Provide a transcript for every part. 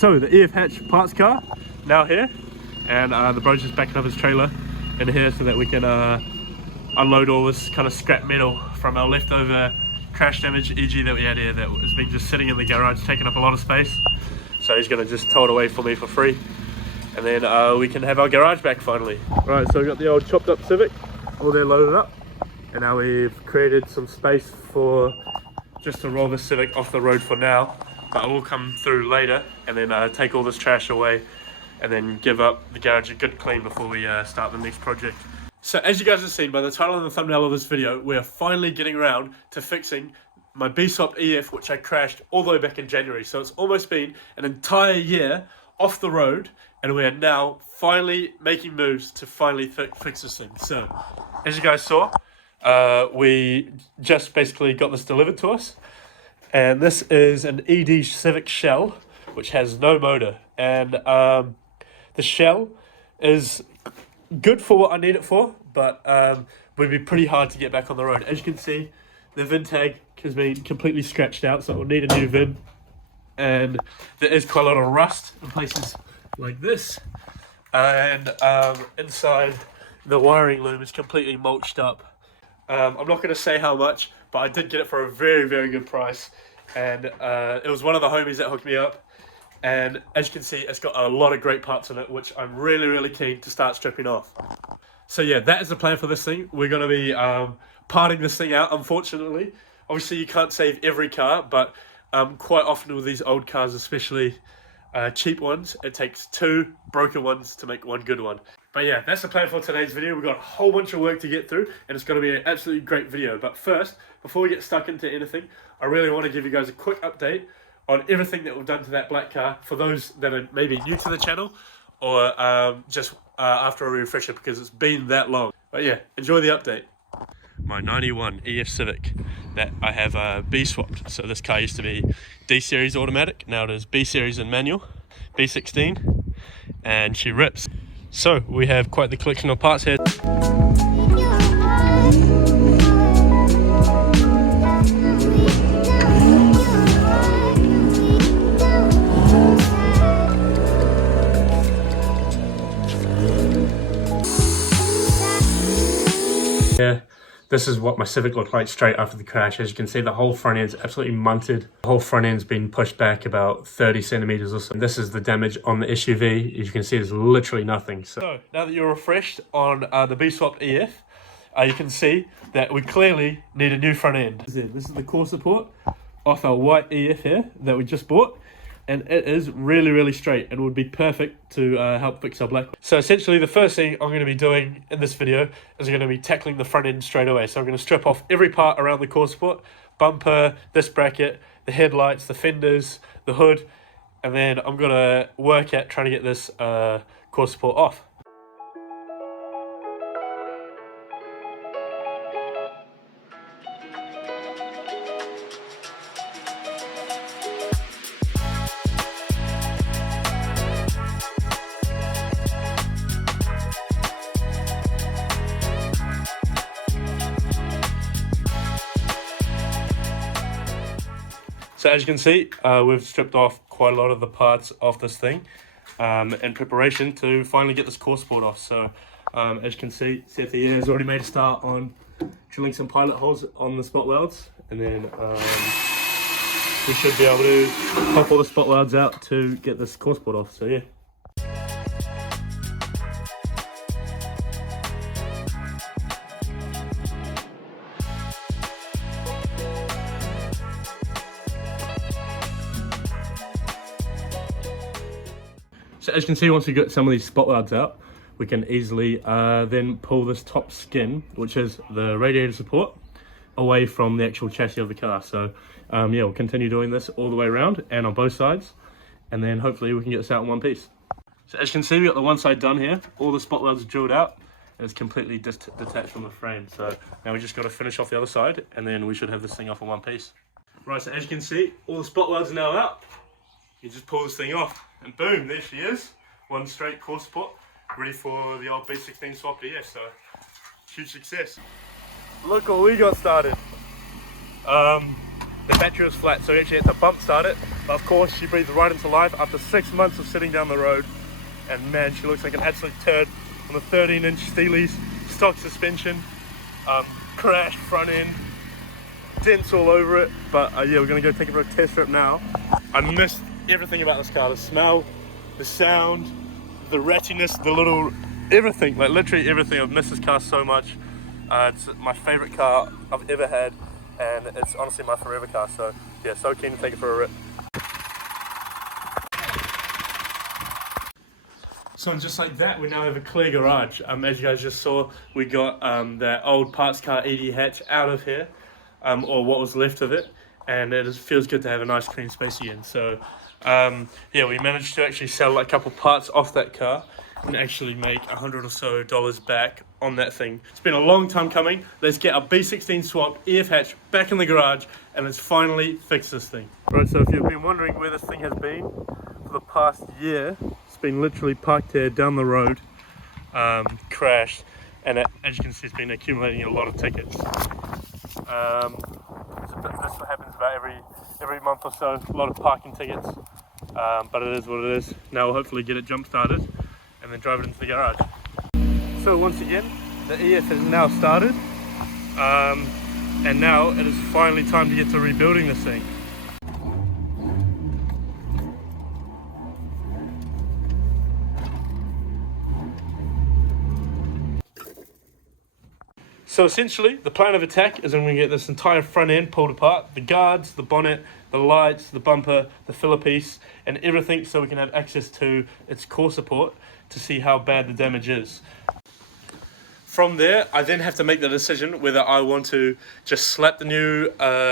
So the EF hatch parts car now here, and the bro's just backing up his trailer in here so that we can unload all this kind of scrap metal from our leftover crash damage EG that we had here that has been just sitting in the garage taking up a lot of space. So he's going to just tow it away for me for free, and then we can have our garage back finally. Right, so we've got the old chopped up Civic all there loaded up, and now we've created some space for just to roll the Civic off the road for now, but it will come through later, and then take all this trash away and then give up the garage a good clean before we start the next project. So as you guys have seen by the title and the thumbnail of this video, we are finally getting around to fixing my B16 EF, which I crashed all the way back in January. So it's almost been an entire year off the road, and we are now finally making moves to finally fix this thing. So as you guys saw, we just basically got this delivered to us, and this is an ED Civic shell which has no motor, and the shell is good for what I need it for, but would be pretty hard to get back on the road. As you can see, the VIN tag has been completely scratched out, so it will need a new VIN, and there is quite a lot of rust in places like this, and inside the wiring loom is completely mulched up. I'm not going to say how much, but I did get it for a very, very good price, and it was one of the homies that hooked me up, and as you can see, it's got a lot of great parts in it, which I'm really, really keen to start stripping off. So yeah, that is the plan for this thing. We're going to be parting this thing out, unfortunately. Obviously, you can't save every car, but quite often with these old cars, especially cheap ones, it takes 2 broken ones to make 1 good one. But yeah, that's the plan for today's video. We've got a whole bunch of work to get through, and it's going to be an absolutely great video. But first, before we get stuck into anything, I really want to give you guys a quick update on everything that we've done to that black car for those that are maybe new to the channel, or just after a refresher, because it's been that long. But yeah, enjoy the update. My 91 EF Civic that I have B swapped. So this car used to be D series automatic, now it is B series and manual, B16, and she rips. So we have quite the collection of parts here. Yeah, this is what my Civic looked like straight after the crash. As you can see, the whole front end's absolutely munted. The whole front end's been pushed back about 30 centimeters or so. This is the damage on the SUV. As you can see, there's literally nothing. So now that you're refreshed on the B-swapped EF, you can see that we clearly need a new front end. This is the core support off our white EF here that we just bought, and it is really, really straight and would be perfect to help fix our black. So essentially the first thing I'm going to be doing in this video is I'm going to be tackling the front end straight away. So I'm going to strip off every part around the core support, bumper, this bracket, the headlights, the fenders, the hood, and then I'm going to work at trying to get this core support off. So as you can see, we've stripped off quite a lot of the parts of this thing in preparation to finally get this core support off. So as you can see, Seth here has already made a start on drilling some pilot holes on the spot welds, and then we should be able to pop all the spot welds out to get this core support off. So yeah. So as you can see, once we get some of these spot welds out, we can easily then pull this top skin, which is the radiator support, away from the actual chassis of the car. So yeah, we'll continue doing this all the way around and on both sides, and then hopefully we can get this out in one piece. So as you can see, we got the one side done here. All the spot welds are drilled out, and it's completely detached from the frame. So now we just got to finish off the other side, and then we should have this thing off in one piece. Right, so as you can see, all the spot welds are now out. You just pull this thing off, and boom, there she is. One straight core support, ready for the old B16 swapped EF, so huge success. Look what we got started. The battery was flat, so we actually had to bump start it But of course, she breathed right into life after 6 months of sitting down the road. And man, she looks like an absolute turd on the 13-inch Steelies, stock suspension, crashed front end, dents all over it. But yeah, we're gonna go take it for a test trip now. I missed everything about this car: the smell, the sound, the rattiness, the little everything, like literally everything. I've missed this car so much. It's my favorite car I've ever had, and it's honestly my forever car. So yeah, so keen to take it for a rip. So and just like that, we now have a clear garage. As you guys just saw, we got that old parts car ED hatch out of here, or what was left of it, and it feels good to have a nice clean space again. So yeah, we managed to actually sell like a couple parts off that car and actually make $100 or so back on that thing. It's been a long time coming. Let's get our B16 swapped EF hatch back in the garage, and let's finally fix this thing. Right, so if you've been wondering where this thing has been for the past year, it's been literally parked here down the road, crashed, and as you can see, it's been accumulating a lot of tickets. So that's what happens about every month or so, a lot of parking tickets, but it is what it is. Now we'll hopefully get it jump started and then drive it into the garage. So once again, the EF has now started, and now it is finally time to get to rebuilding this thing. So essentially, the plan of attack is I'm going to get this entire front end pulled apart, the guards, the bonnet, the lights, the bumper, the filler piece, and everything, so we can have access to its core support to see how bad the damage is. From there, I then have to make the decision whether I want to just slap the new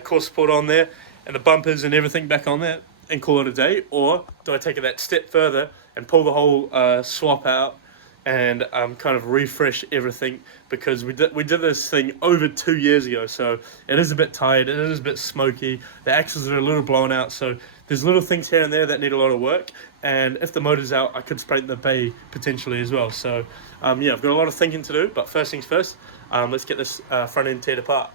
core support on there and the bumpers and everything back on there and call it a day, or do I take it that step further and pull the whole swap out and kind of refresh everything, because we did this thing over 2 years ago, so it is a bit tired, it is a bit smoky, the axles are a little blown out, so there's little things here and there that need a lot of work, and if the motor's out, I could spray the bay potentially as well. So yeah, I've got a lot of thinking to do, but first things first, let's get this front end teared apart.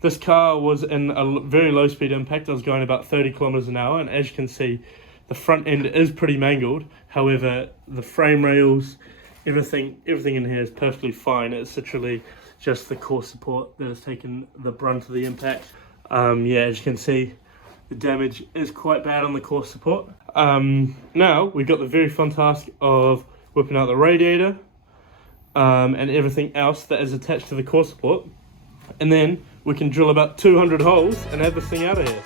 This car was in a very low speed impact. I was going about 30 kilometers an hour, and as you can see, the front end is pretty mangled. However, the frame rails, everything in here is perfectly fine. It's literally just the core support that has taken the brunt of the impact. Yeah, as you can see, the damage is quite bad on the core support. Now we've got the very fun task of whipping out the radiator and everything else that is attached to the core support, and then we can drill about 200 holes and have this thing out of here.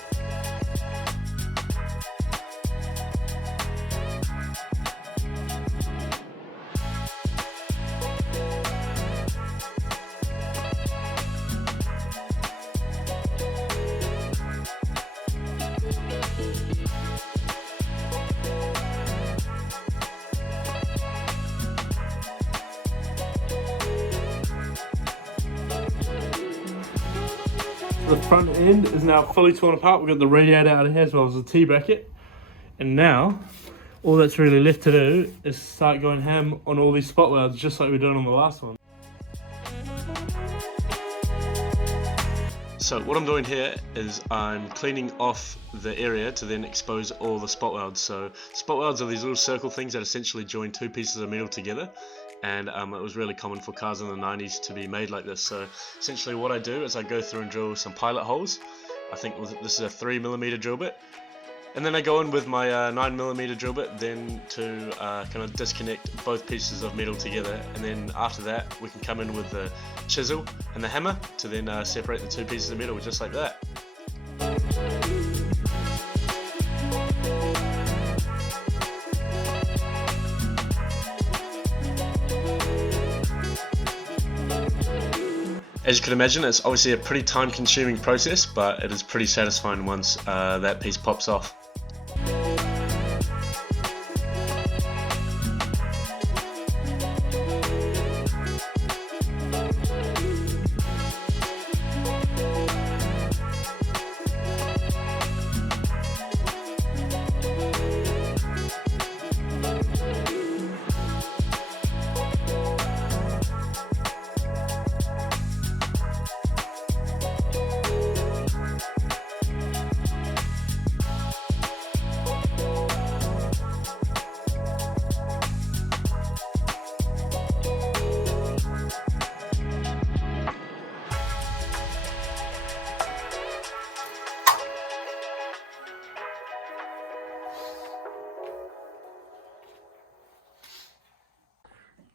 The front end is now fully torn apart. We've got the radiator out of here as well as the T-bracket. And now, all that's really left to do is start going ham on all these spot welds, just like we did on the last one. So what I'm doing here is I'm cleaning off the area to then expose all the spot welds. So spot welds are these little circle things that essentially join two pieces of metal together. And it was really common for cars in the 90s to be made like this. So essentially what I do is I go through and drill some pilot holes, I think this is a 3mm drill bit. And then I go in with my 9mm drill bit then to kind of disconnect both pieces of metal together, and then after that we can come in with the chisel and the hammer to then separate the two pieces of metal just like that. As you can imagine, it's obviously a pretty time-consuming process, but it is pretty satisfying once that piece pops off.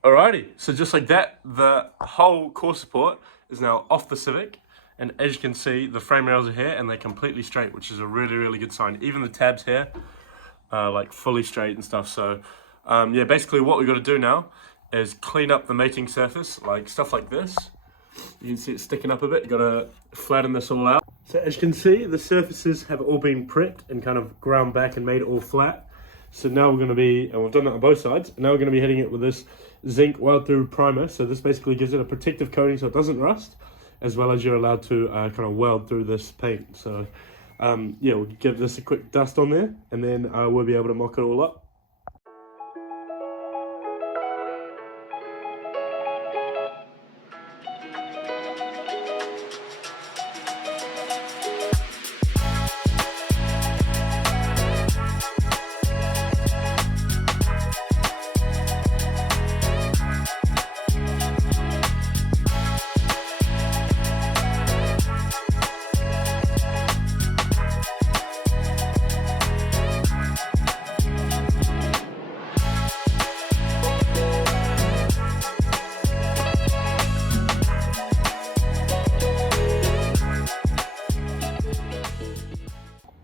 Alrighty, so just like that, the whole core support is now off the Civic, and as you can see, the frame rails are here and they're completely straight, which is a really good sign. Even the tabs here are like fully straight and stuff. So yeah, basically what we've got to do now is clean up the mating surface, like stuff like this. You can see it sticking up a bit. You've got to flatten this all out. So as you can see, the surfaces have all been prepped and kind of ground back and made all flat. So now we're going to be, and we've done that on both sides, and now we're going to be hitting it with this zinc weld through primer. So this basically gives it a protective coating so it doesn't rust, as well as you're allowed to kind of weld through this paint. So yeah, we'll give this a quick dust on there, and then we'll be able to mock it all up.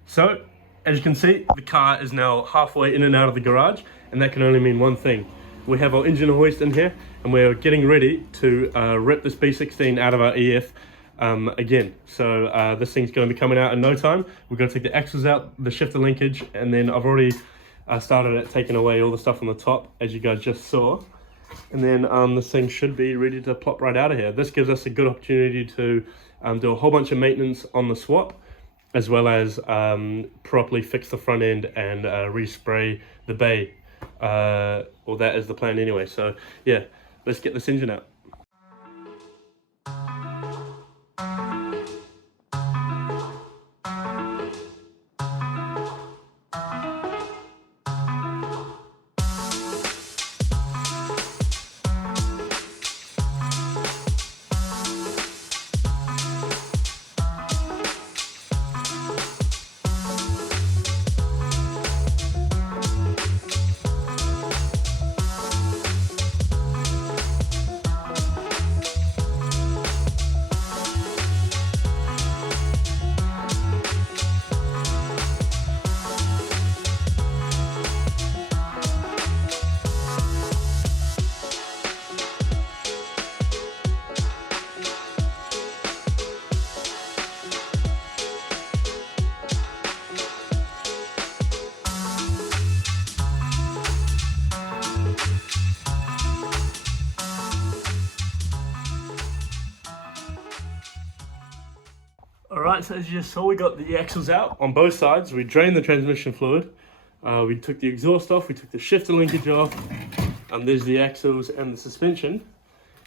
So, as you can see, the car is now halfway in and out of the garage, and that can only mean one thing. We have our engine hoist in here, and we're getting ready to rip this B16 out of our EF again. So this thing's going to be coming out in no time. We're going to take the axles out, the shifter linkage, and then I've already started at taking away all the stuff on the top, as you guys just saw. And then this thing should be ready to plop right out of here. This gives us a good opportunity to do a whole bunch of maintenance on the swap, as well as properly fix the front end and respray the bay. Well, that is the plan anyway. So yeah, let's get this engine out. Alright, so as you just saw, we got the axles out on both sides. We drained the transmission fluid. We took the exhaust off, we took the shifter linkage off, and there's the axles and the suspension.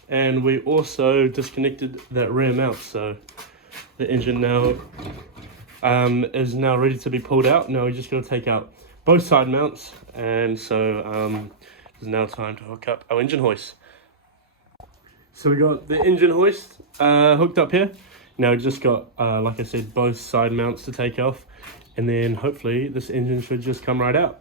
And we also disconnected that rear mount, so the engine now is now ready to be pulled out. Now we're just going to take out both side mounts, and so it's now time to hook up our engine hoist. So we got the engine hoist hooked up here. Now we've just got, like I said, both side mounts to take off, and then hopefully this engine should just come right out.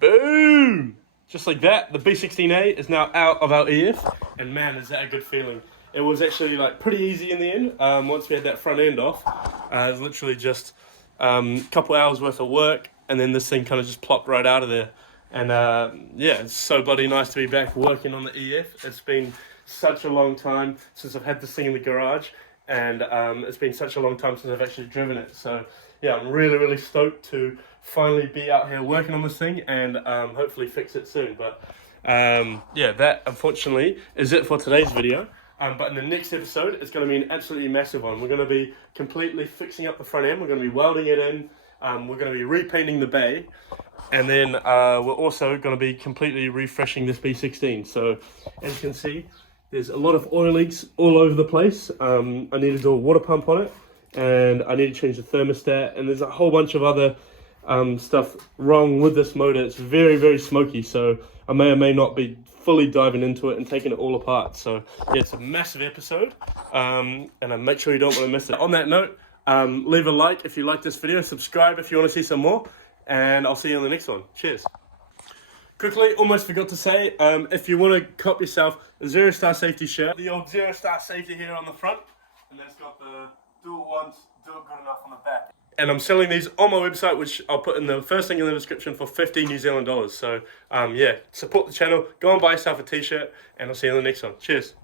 Boom! Just like that, the B16A is now out of our EF, and man, is that a good feeling. It was actually like pretty easy in the end, once we had that front end off. It was literally just a couple hours worth of work, and then this thing kind of just plopped right out of there. And yeah, it's so bloody nice to be back working on the EF. It's been such a long time since I've had this thing in the garage, and it's been such a long time since I've actually driven it. So yeah, I'm really, really stoked to finally be out here working on this thing and hopefully fix it soon. But yeah, that unfortunately is it for today's video. But in the next episode, it's going to be an absolutely massive one. We're going to be completely fixing up the front end. We're going to be welding it in. We're going to be repainting the bay. And then we're also going to be completely refreshing this B16. So as you can see, there's a lot of oil leaks all over the place. I need to do a water pump on it. And I need to change the thermostat. And there's a whole bunch of other stuff wrong with this motor. It's very, very smoky. So I may or may not be fully diving into it and taking it all apart. So yeah, it's a massive episode. And make sure you don't want to miss it. On that note, leave a like if you like this video. Subscribe if you want to see some more. And I'll see you on the next one. Cheers. Quickly, almost forgot to say, if you want to cop yourself a Zero Star Safety shirt, the old Zero Star Safety here on the front, and that's got the dual ones, do it good enough on the back. And I'm selling these on my website, which I'll put in the first thing in the description for 50 New Zealand dollars. So yeah, support the channel, go and buy yourself a t-shirt, and I'll see you in the next one. Cheers.